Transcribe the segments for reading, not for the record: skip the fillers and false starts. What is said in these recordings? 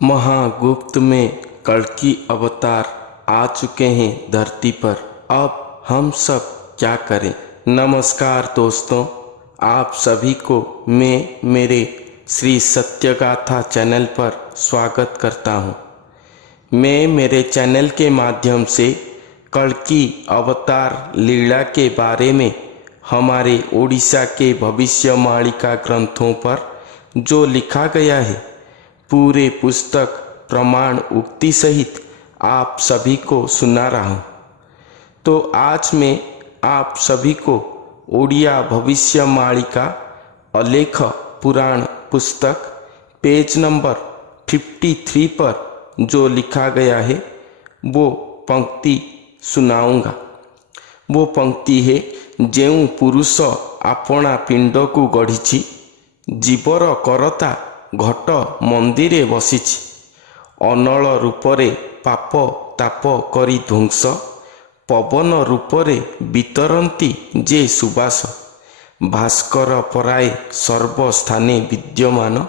महागुप्त में कल्कि अवतार आ चुके हैं धरती पर। अब हम सब क्या करें। नमस्कार दोस्तों, आप सभी को मैं मेरे श्री सत्यगाथा चैनल पर स्वागत करता हूं। मैं मेरे चैनल के माध्यम से कल्कि अवतार लीला के बारे में हमारे ओडिशा के भविष्यवाणिका ग्रंथों पर जो लिखा गया है पूरे पुस्तक प्रमाण उक्ति सहित आप सभी को सुना रहा हूँ। तो आज मैं आप सभी को ओडिया भविष्यवाणिका अलेख पुराण पुस्तक पेज नंबर 53 पर जो लिखा गया है वो पंक्ति सुनाऊंगा। वो पंक्ति है, जेउ पुरुष आपणा पिंड को गढ़ी जीवर करता घट मंदिरे बसिछि अनल रूपरे पाप ताप करी ध्वंस पवन रूपरे वितरंती जे सुबास भास्कर पराए सर्वस्थाने विद्यमान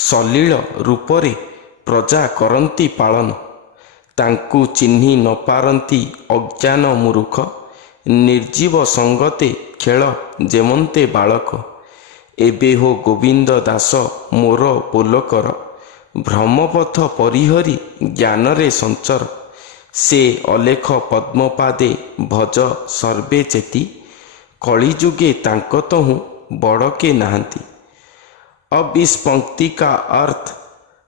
सलील रूपरे प्रजा करंती पालन तांकु चिन्हि न पारंती अज्ञान मूर्ख निर्जीव संगते खेल जेमंते बालक एबे हो गोविंद दास मोर बोलकर भ्रमपथ परिहरी ज्ञान रे संचर से अलेख पद्मपादे भज सर्वे चेती कलिजुगे तांको तो हूँ बड़ के नहांती। अब इस पंक्ति का अर्थ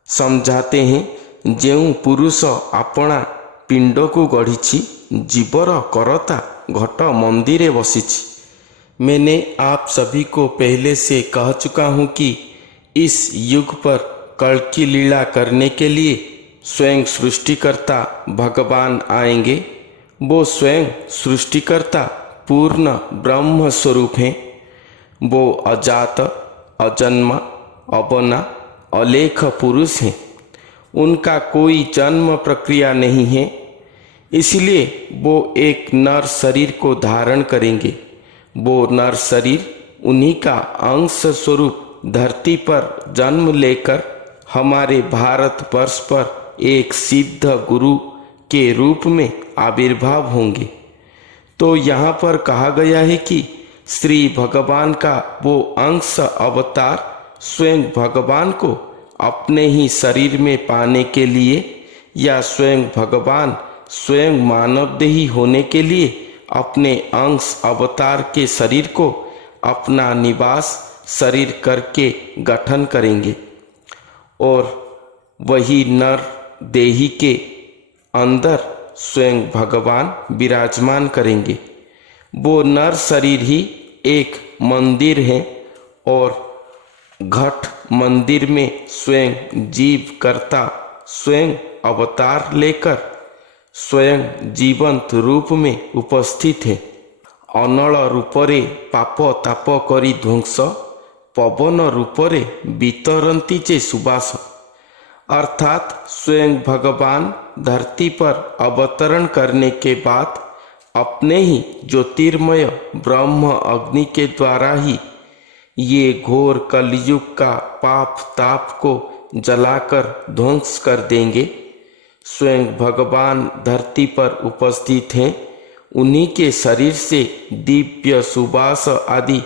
समझाते हैं। जेउ पुरुष आपणा पिंड को गढ़ी जीवर करता घट मंदिरे बसिछि। मैंने आप सभी को पहले से कह चुका हूँ कि इस युग पर कल्कि लीला करने के लिए स्वयं सृष्टिकर्ता भगवान आएंगे। वो स्वयं सृष्टिकर्ता पूर्ण ब्रह्म स्वरूप हैं। वो अजात अजन्मा अबना अलेख पुरुष हैं। उनका कोई जन्म प्रक्रिया नहीं है, इसलिए वो एक नर शरीर को धारण करेंगे। वो नर शरीर उन्हीं का अंश स्वरूप धरती पर जन्म लेकर हमारे भारतवर्ष पर एक सिद्ध गुरु के रूप में आविर्भाव होंगे। तो यहाँ पर कहा गया है कि श्री भगवान का वो अंश अवतार स्वयं भगवान को अपने ही शरीर में पाने के लिए या स्वयं भगवान स्वयं मानवदेही होने के लिए अपने अंश अवतार के शरीर को अपना निवास शरीर करके गठन करेंगे और वही नर देही के अंदर स्वयं भगवान विराजमान करेंगे। वो नर शरीर ही एक मंदिर है और घट मंदिर में स्वयं जीव करता स्वयं अवतार लेकर स्वयं जीवंत रूप में उपस्थित है। अनल रूपरे पाप ताप करी ध्वंस पवन रूपरे वितरंती चे सुबास अर्थात स्वयं भगवान धरती पर अवतरण करने के बाद अपने ही ज्योतिर्मय ब्रह्म अग्नि के द्वारा ही ये घोर कलयुग का पाप ताप को जलाकर ध्वंस कर देंगे। स्वयं भगवान धरती पर उपस्थित हैं। उन्हीं के शरीर से दिव्य सुबास आदि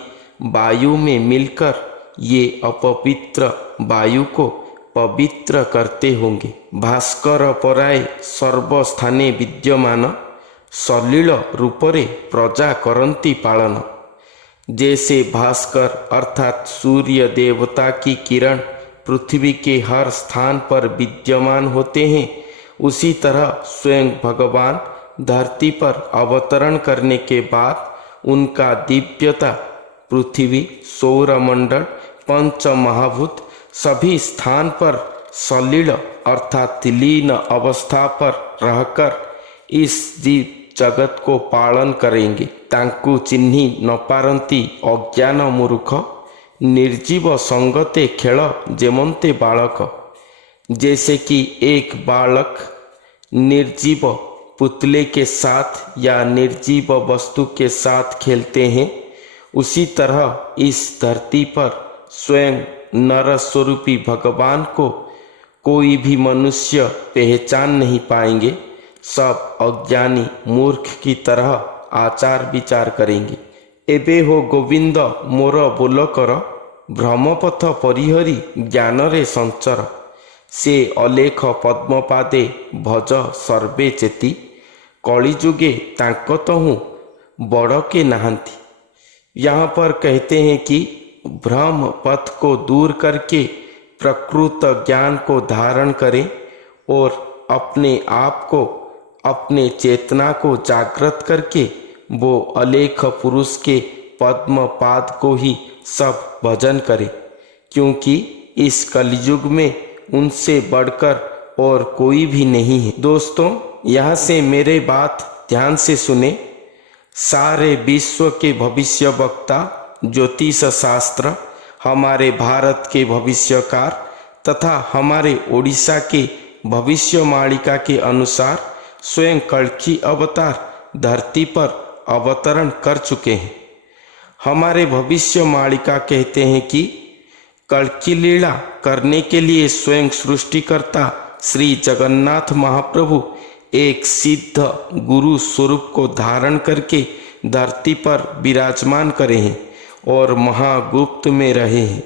वायु में मिलकर ये अपवित्र वायु को पवित्र करते होंगे। भास्कर पराय सर्वस्थाने विद्यमान सलील रूपरे प्रजा करंती पालन। जैसे भास्कर अर्थात सूर्य देवता की किरण पृथ्वी के हर स्थान पर विद्यमान होते हैं, उसी तरह स्वयं भगवान धरती पर अवतरण करने के बाद उनका दिव्यता पृथ्वी सौरमंडल पंच महाभूत सभी स्थान पर सलील अर्थात लीन अवस्था पर रहकर इस जीव जगत को पालन करेंगे। तांकु चिन्हि न पारंती अज्ञान मूर्ख निर्जीव संगते खेल जेमंते बालक। जैसे कि एक बालक निर्जीव पुतले के साथ या निर्जीव वस्तु के साथ खेलते हैं, उसी तरह इस धरती पर स्वयं नर स्वरूपी भगवान को कोई भी मनुष्य पहचान नहीं पाएंगे। सब अज्ञानी मूर्ख की तरह आचार विचार करेंगे। एबे हो गोविंद मोर बोल कर, भ्रमपथ परिहरी ज्ञान रे संचर। से अलेख पद्मपादे भज सर्वे चेती, कलिजुगे तांक तहु बड़ के नहांती। यहाँ पर कहते हैं कि भ्रम पथ को दूर करके प्रकृत ज्ञान को धारण करें और अपने आप को, अपने चेतना को जागृत करके वो अलेख पुरुष के पद्म पाद को ही सब भजन करें, क्योंकि इस कलयुग में उनसे बढ़कर और कोई भी नहीं है। दोस्तों, यहाँ से मेरे बात ध्यान से सुने। सारे विश्व के भविष्य वक्ता, ज्योतिष शास्त्र, हमारे भारत के भविष्यकार तथा हमारे ओडिशा के भविष्यवाणिका के अनुसार स्वयं कल्कि अवतार धरती पर अवतरण कर चुके हैं। हमारे भविष्यवाणिका कहते हैं कि कल्कि लीला करने के लिए स्वयं सृष्टिकर्ता श्री जगन्नाथ महाप्रभु एक सिद्ध गुरु स्वरूप को धारण करके धरती पर विराजमान करे हैं और महागुप्त में रहे हैं।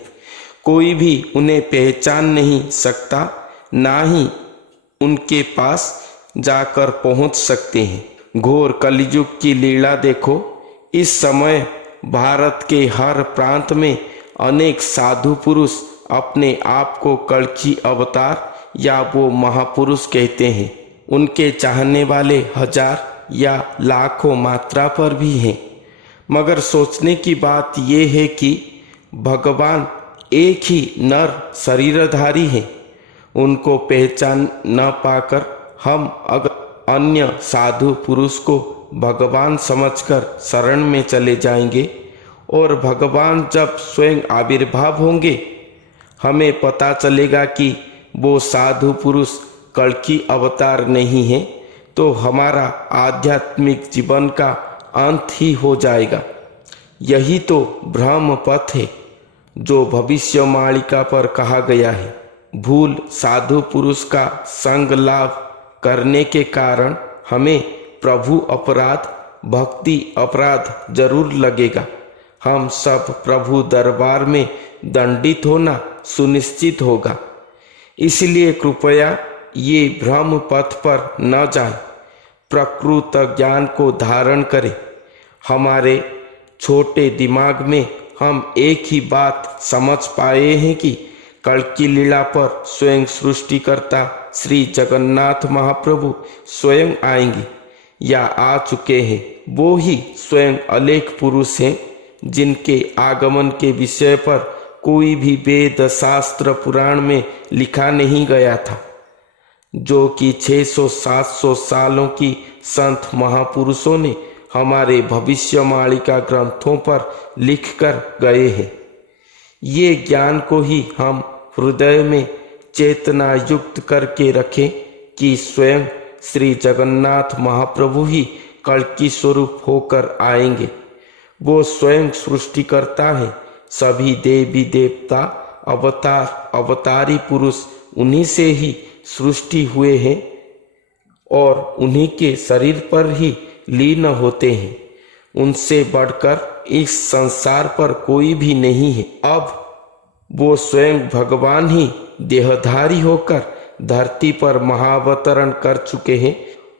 कोई भी उन्हें पहचान नहीं सकता, ना ही उनके पास जाकर पहुंच सकते हैं। घोर कलयुग की लीला देखो। इस समय भारत के हर प्रांत में अनेक साधु पुरुष अपने आप को कल्कि अवतार या वो महापुरुष कहते हैं। उनके चाहने वाले हजार या लाखों मात्रा पर भी हैं। मगर सोचने की बात यह है कि भगवान एक ही नर शरीरधारी हैं। उनको पहचान न पाकर हम अगर अन्य साधु पुरुष को भगवान समझकर शरण में चले जाएंगे और भगवान जब स्वयं आविर्भाव होंगे, हमें पता चलेगा कि वो साधु पुरुष कल्कि अवतार नहीं है, तो हमारा आध्यात्मिक जीवन का अंत ही हो जाएगा। यही तो ब्रह्म पथ है जो भविष्यवाणिका पर कहा गया है। भूल साधु पुरुष का संग लाभ करने के कारण हमें प्रभु अपराध, भक्ति अपराध जरूर लगेगा। हम सब प्रभु दरबार में दंडित होना सुनिश्चित होगा। इसलिए कृपया ये भ्रम पथ पर न जाएं, प्रकृत ज्ञान को धारण करें। हमारे छोटे दिमाग में हम एक ही बात समझ पाए हैं कि कल्कि लीला पर स्वयं सृष्टिकर्ता श्री जगन्नाथ महाप्रभु स्वयं आएंगे या आ चुके हैं। वो ही स्वयं अलेख पुरुष हैं जिनके आगमन के विषय पर कोई भी वेद शास्त्र पुराण में लिखा नहीं गया था, जो कि 600-700 सालों की संत महापुरुषों ने हमारे भविष्यवाणिका ग्रंथों पर लिखकर गए हैं। ये ज्ञान को ही हम हृदय में चेतना युक्त करके रखें कि स्वयं श्री जगन्नाथ महाप्रभु ही कल्कि स्वरूप होकर आएंगे। वो स्वयं सृष्टिकर्ता हैं। सभी देवी देवता, अवतार, अवतारी पुरुष उन्हीं से ही सृष्टि हुए हैं और उन्हीं के शरीर पर ही लीन होते हैं। उनसे बढ़कर इस संसार पर कोई भी नहीं है। अब वो स्वयं भगवान ही देहधारी होकर धरती पर महावतरण कर चुके हैं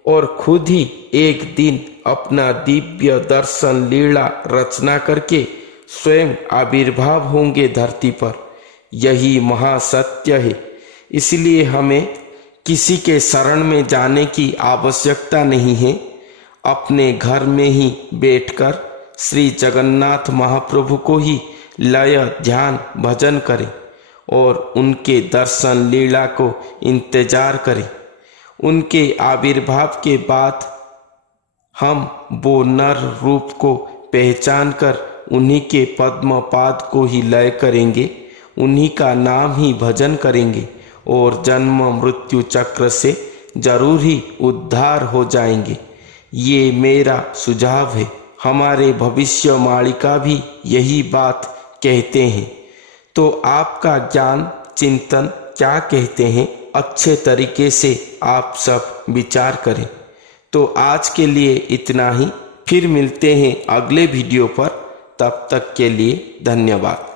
और खुद ही एक दिन अपना दिव्य दर्शन लीला रचना करके स्वयं आविर्भाव होंगे धरती पर। यही महासत्य है। इसलिए हमें किसी के शरण में जाने की आवश्यकता नहीं है। अपने घर में ही बैठकर श्री जगन्नाथ महाप्रभु को ही लय ध्यान भजन करें और उनके दर्शन लीला को इंतजार करें। उनके आविर्भाव के बाद हम वो नर रूप को पहचान कर उन्हीं के पद्म पाद को ही लय करेंगे, उन्हीं का नाम ही भजन करेंगे और जन्म मृत्यु चक्र से जरूर ही उद्धार हो जाएंगे। ये मेरा सुझाव है। हमारे भविष्यवाणिका भी यही बात कहते हैं। तो आपका ज्ञान चिंतन क्या कहते हैं? अच्छे तरीके से आप सब विचार करें। तो आज के लिए इतना ही, फिर मिलते हैं अगले वीडियो पर। तब तक के लिए धन्यवाद।